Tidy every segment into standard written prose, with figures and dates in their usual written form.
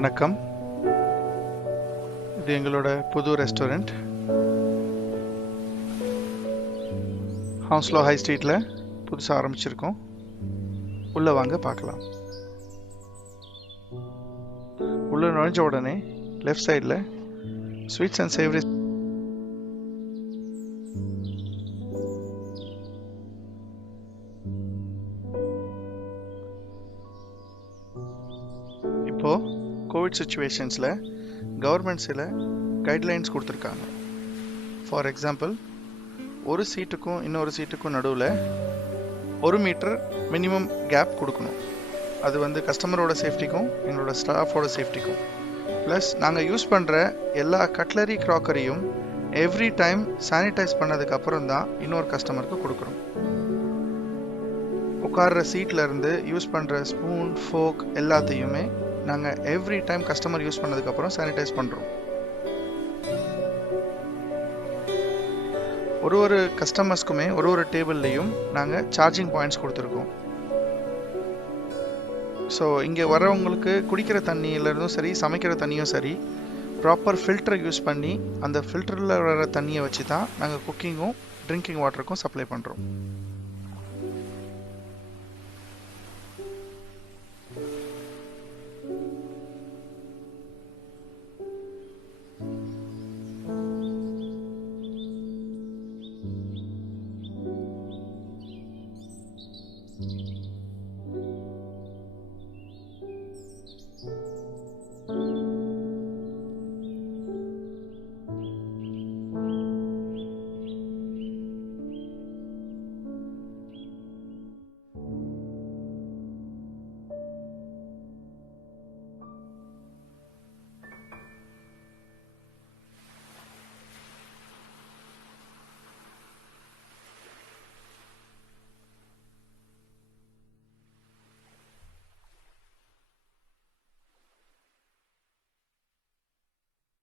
வணக்கம். இது எங்களோட புது ரெஸ்டாரண்ட் ஹவுஸ்லோ ஹை ஸ்ட்ரீட்டில் புதுசாக ஆரம்பிச்சிருக்கோம். உள்ளே வாங்க பார்க்கலாம். உள்ளே நுழைஞ்ச உடனே லெஃப்ட் சைடில் ஸ்வீட்ஸ் அண்ட் சேவரி இப்போது கோவிட் சுச்சுவேஷன்ஸில் கவர்மெண்ட் சில கைட்லைன்ஸ் கொடுத்துருக்காங்க. ஃபார் எக்ஸாம்பிள், ஒரு சீட்டுக்கும் இன்னொரு சீட்டுக்கும் நடுவில் 1 மீட்டர் மினிமம் கேப் கொடுக்கணும். அது கஸ்டமரோட சேஃப்டிக்கும் எங்களோட ஸ்டாஃபோட சேஃப்டிக்கும். ப்ளஸ் நாங்கள் யூஸ் பண்ணுற எல்லா கட்லரி க்ராக்கரியும் எவ்ரி டைம் சானிடைஸ் பண்ணதுக்கப்புறம் தான் இன்னொரு கஸ்டமருக்கு கொடுக்குறோம். உட்கார்ற சீட்லேருந்து யூஸ் பண்ணுற ஸ்பூன், ஃபோக் எல்லாத்தையுமே நாங்கள் எவ்ரி டைம் கஸ்டமர் யூஸ் பண்ணதுக்கப்புறம் சானிடைஸ் பண்ணுறோம். ஒரு கஸ்டமர்ஸ்க்குமே ஒரு டேபிள்லேயும் நாங்கள் சார்ஜிங் பாயிண்ட்ஸ் கொடுத்துருக்கோம். ஸோ இங்கே வரவங்களுக்கு குடிக்கிற தண்ணியிலேருந்தும் சரி, சமைக்கிற தண்ணியும் சரி, ப்ராப்பர் ஃபில்டரை யூஸ் பண்ணி அந்த ஃபில்டரில் வர தண்ணியை வச்சு தான் நாங்கள் குக்கிங்கும் ட்ரிங்கிங் வாட்டருக்கும் சப்ளை பண்ணுறோம்.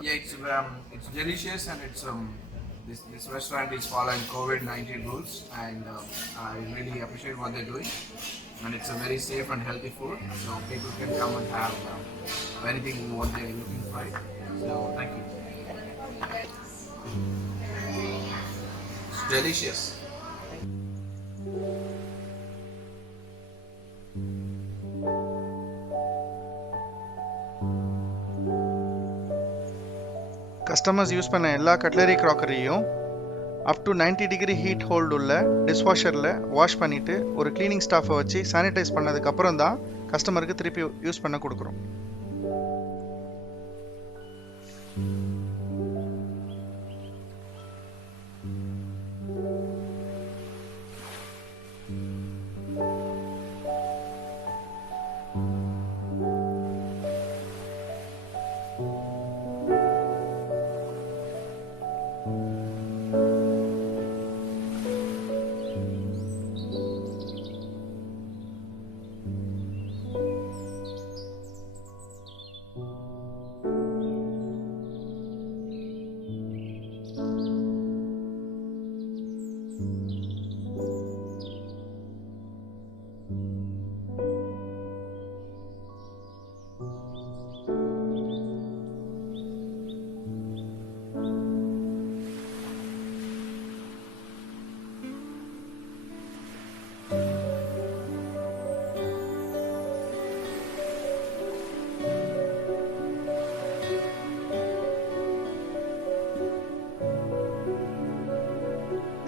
Yeah, it's delicious, and this restaurant is following COVID-19 rules, and I really appreciate what they're doing. And it's a very safe and healthy food, so people can come and have anything what they're looking for. So thank you. It's delicious. Customers use பண்ண எல்லா cutlery க்ராக்கரியும் up to 90 degree heat hold உள்ள டிஷ்வாஷரில் wash பண்ணிவிட்டு ஒரு cleaning ஸ்டாஃபை வச்சு sanitise பண்ணதுக்கப்புறம் தான் கஸ்டமருக்கு திருப்பி யூஸ் பண்ண கொடுக்குறோம்.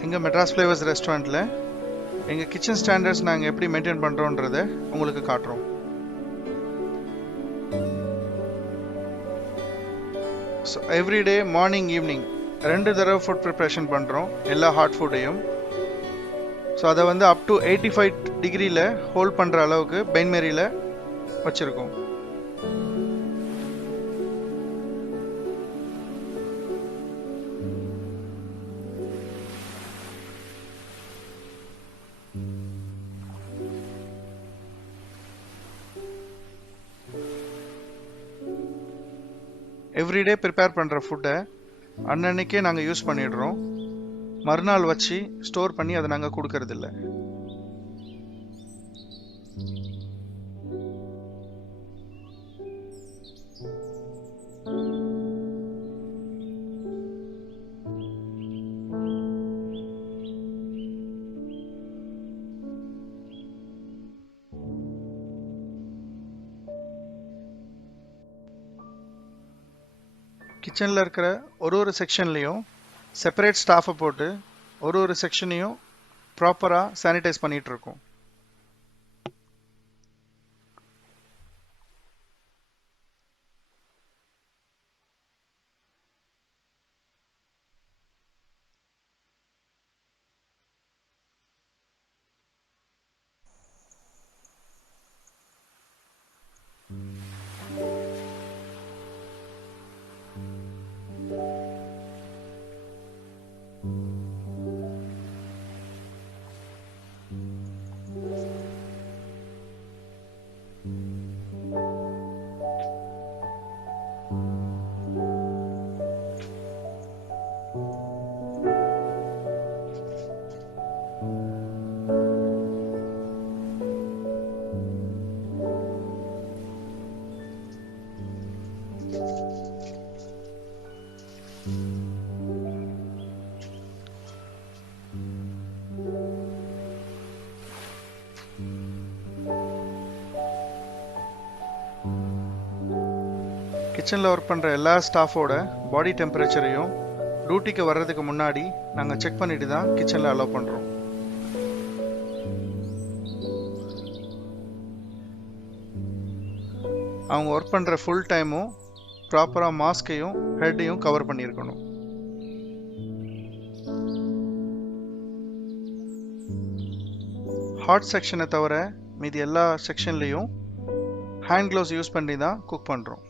எங்கள் மெட்ராஸ் ஃப்ளேவர்ஸ் ரெஸ்டாரண்ட்டில் எங்கள் கிச்சன் ஸ்டாண்டர்ட்ஸ் நாங்கள் எப்படி மெயின்டைன் பண்ணுறோன்றதை உங்களுக்கு காட்டுறோம். ஸோ எவ்ரிடே மார்னிங் ஈவினிங் 2 தடவை ஃபுட் ப்ரிப்ரேஷன் பண்ணுறோம், எல்லா ஹாட் ஃபுட்டையும். ஸோ அதை வந்து அப் டு 85 டிகிரியில் ஹோல்ட் பண்ணுற அளவுக்கு பெயின்மேரியில் வச்சுருக்கோம். எவ்ரிடே ப்ரிப்பேர் பண்ணுற ஃபுட்டை அன்னன்னைக்கே நாங்கள் யூஸ் பண்ணிடுறோம். மறுநாள் வச்சு ஸ்டோர் பண்ணி அதை நாங்கள் கொடுக்கறதில்ல. கிச்சனில் இருக்கிற ஒரு செக்ஷன்லேயும் செப்பரேட் ஸ்டாஃபை போட்டு ஒரு செக்ஷனையும் ப்ராப்பராக சானிடைஸ் பண்ணிகிட்ருக்கோம். கிச்சனில் ஒர்க் பண்ணுற எல்லா ஸ்டாஃபோட பாடி டெம்பரேச்சரையும் டியூட்டிக்கு வர்றதுக்கு முன்னாடி நாங்கள் செக் பண்ணிட்டு தான் கிச்சனில் அலோவ் பண்ணுறோம். அவங்க ஒர்க் பண்ணுற ஃபுல் டைமும் ப்ராப்பராக மாஸ்கையும் ஹெட்டையும் கவர் பண்ணியிருக்கணும். ஹாட் செக்ஷனை தவிர மீதி எல்லா செக்ஷன்லேயும் ஹேண்ட் க்ளவுஸ் யூஸ் பண்ணி தான் குக் பண்ணுறோம்.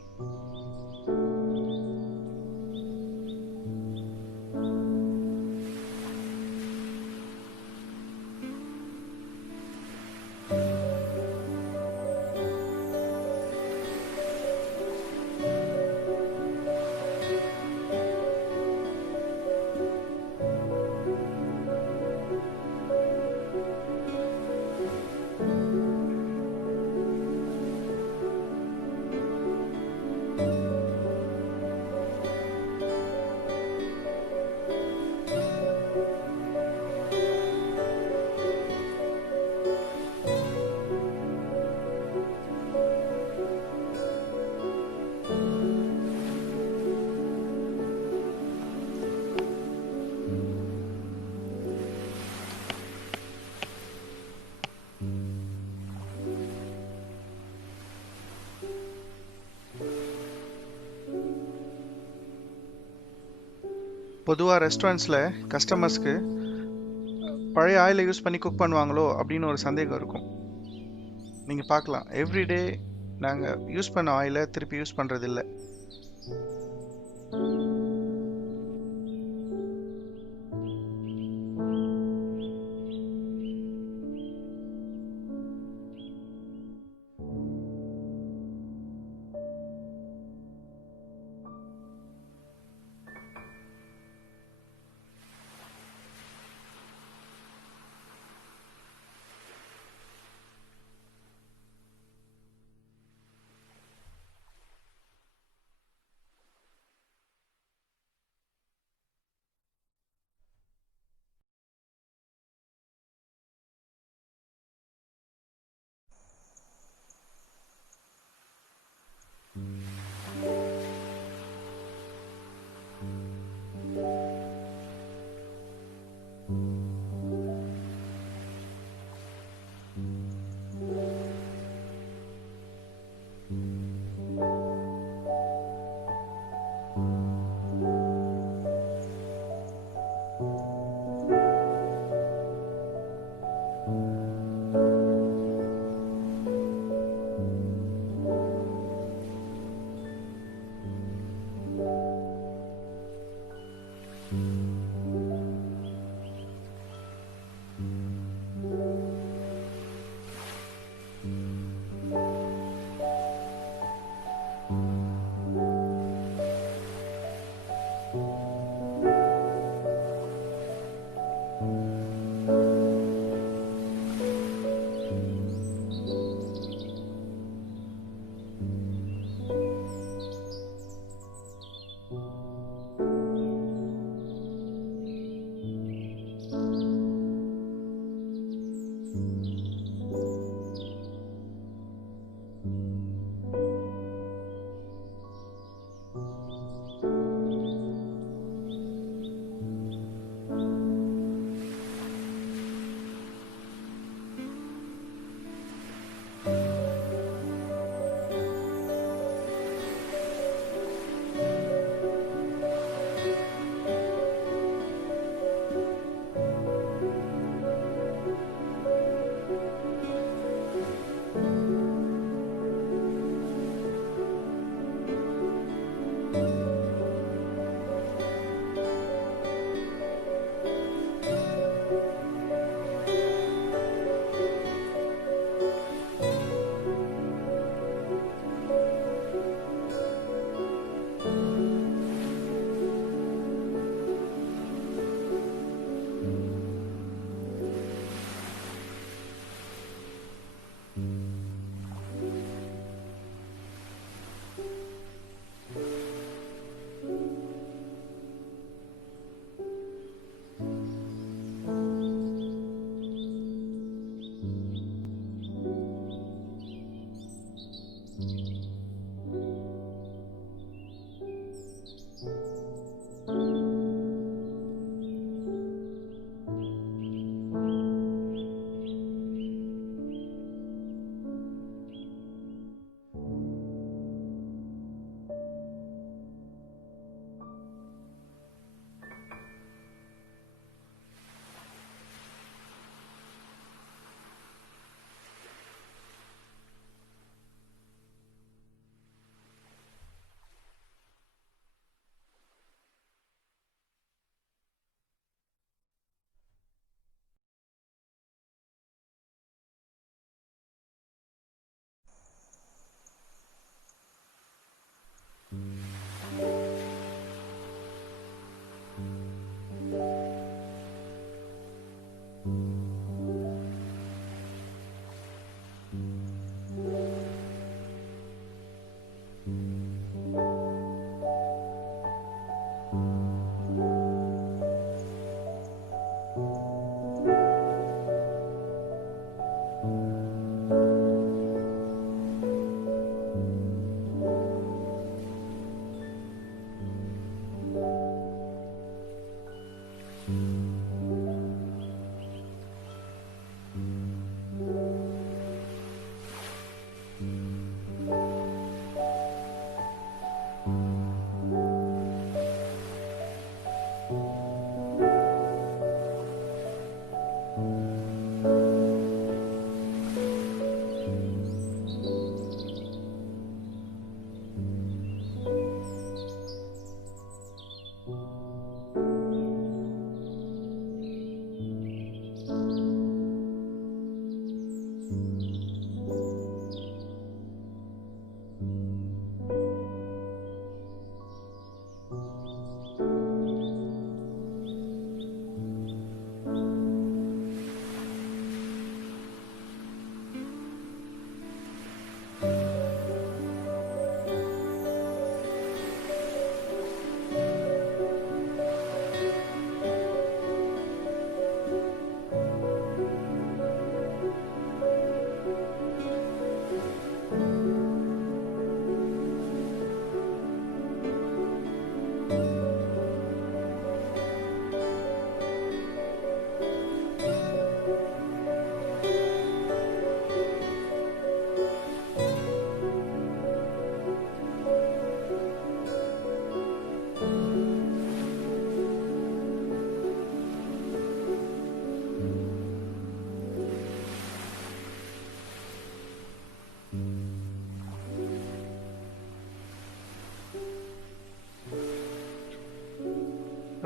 பொதுவாக ரெஸ்டாரண்ட்ஸில் கஸ்டமர்ஸ்க்கு பழைய ஆயிலை யூஸ் பண்ணி குக் பண்ணுவாங்களோ அப்படின்னு ஒரு சந்தேகம் இருக்கும். நீங்கள் பார்க்கலாம், எவ்ரிடே நாங்கள் யூஸ் பண்ண ஆயிலை திருப்பி யூஸ் பண்ணுறதில்ல.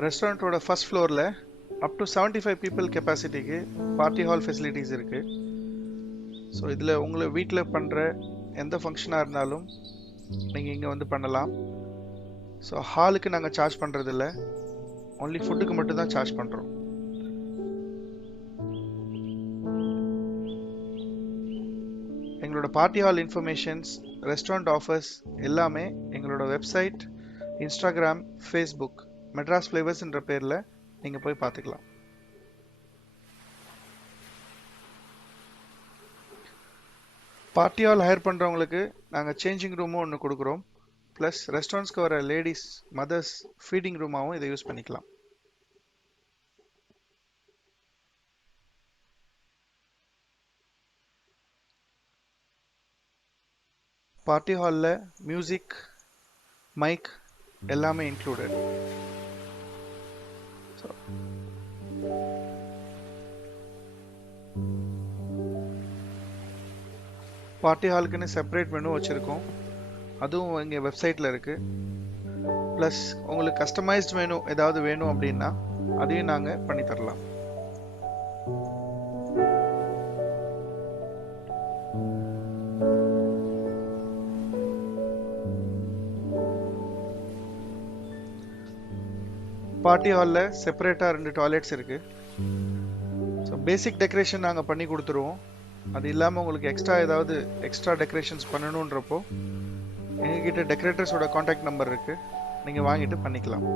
ரெஸ்டாரண்ட்டோட ஃபர்ஸ்ட் ஃப்ளோரில் அப் டு 75 பீப்புள் கெப்பாசிட்டிக்கு பார்ட்டி ஹால் ஃபெசிலிட்டிஸ் இருக்குது. ஸோ இதில் உங்களை வீட்டில் பண்ணுற எந்த ஃபங்க்ஷனாக இருந்தாலும் நீங்கள் இங்கே வந்து பண்ணலாம். ஸோ ஹாலுக்கு நாங்கள் சார்ஜ் பண்ணுறதில்ல, ஒன்லி ஃபுட்டுக்கு மட்டும்தான் சார்ஜ் பண்ணுறோம். எங்களோட party hall informations, restaurant offers எல்லாமே எங்களோட வெப்சைட், இன்ஸ்டாகிராம், ஃபேஸ்புக் மெட்ராஸ் ஃப்ளேவர்ஸ்ன்ற பேரில் நீங்கள் போய் பார்த்துக்கலாம். பார்ட்டி ஹால் ஹையர் பண்ணுறவங்களுக்கு நாங்கள் சேஞ்சிங் ரூமும் ஒன்று கொடுக்குறோம். ப்ளஸ் ரெஸ்டாரண்ட்ஸ்க்கு வர லேடிஸ், மதர்ஸ் ஃபீடிங் ரூமாகவும் இதை யூஸ் பண்ணிக்கலாம். பார்ட்டி ஹாலில் மியூசிக், மைக் எல்லாமே இன்க்ளூடட். பார்ட்டி ஹாலுக்குன்னு செப்பரேட் மெனு வச்சுருக்கோம், அதுவும் எங்கள் வெப்சைட்டில் இருக்குது. ப்ளஸ் உங்களுக்கு கஸ்டமைஸ்ட் மெனு ஏதாவது வேணும் அப்படின்னா அதையும் நாங்கள் பண்ணித்தரலாம். பார்ட்டி ஹாலில் செப்பரேட்டாக 2 டாய்லெட்ஸ் இருக்குது. ஸோ பேசிக் டெக்கரேஷன் நாங்கள் பண்ணி கொடுத்துருவோம். அது இல்லாமல் உங்களுக்கு எக்ஸ்ட்ரா டெக்கரேஷன்ஸ் பண்ணணுன்றப்போ எங்ககிட்ட டெக்கரேட்டர்ஸோட காண்டாக்ட் நம்பர் இருக்குது, நீங்கள் வாங்கிட்டு பண்ணிக்கலாம்.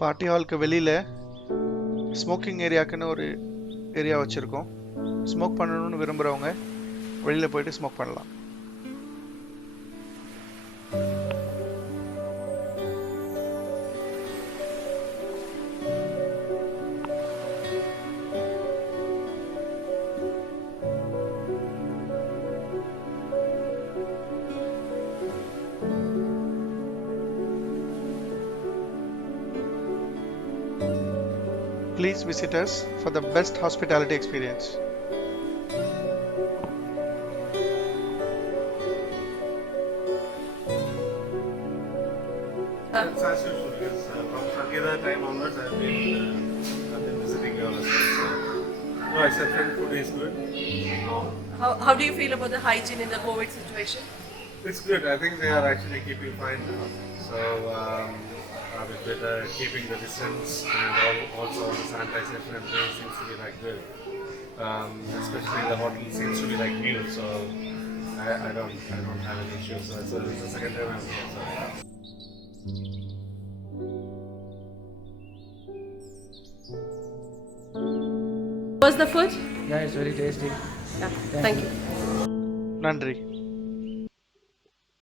பார்ட்டி ஹாலுக்கு வெளியில் ஸ்மோக்கிங் ஏரியாக்குன்னு ஒரு ஏரியா வச்சுருக்கோம். ஸ்மோக் பண்ணணும்னு விரும்புகிறவங்க வெளியில் போயிட்டு ஸ்மோக் பண்ணலாம். Please visit us for the best hospitality experience. It's as usual because from Sangeeta time onwards I've been visiting your restaurant. So, no, exception, food is good. How do you feel about the hygiene in the COVID situation? It's good. I think they are actually keeping fine now. So with keeping the distance and also the sanitization and everything seems to be like good. Especially the hotel seems to be like new, so I don't have any issues. So it's the second time I'm here. So. Was the food? Yeah, it's very tasty. Yeah. Thank you. நன்றி.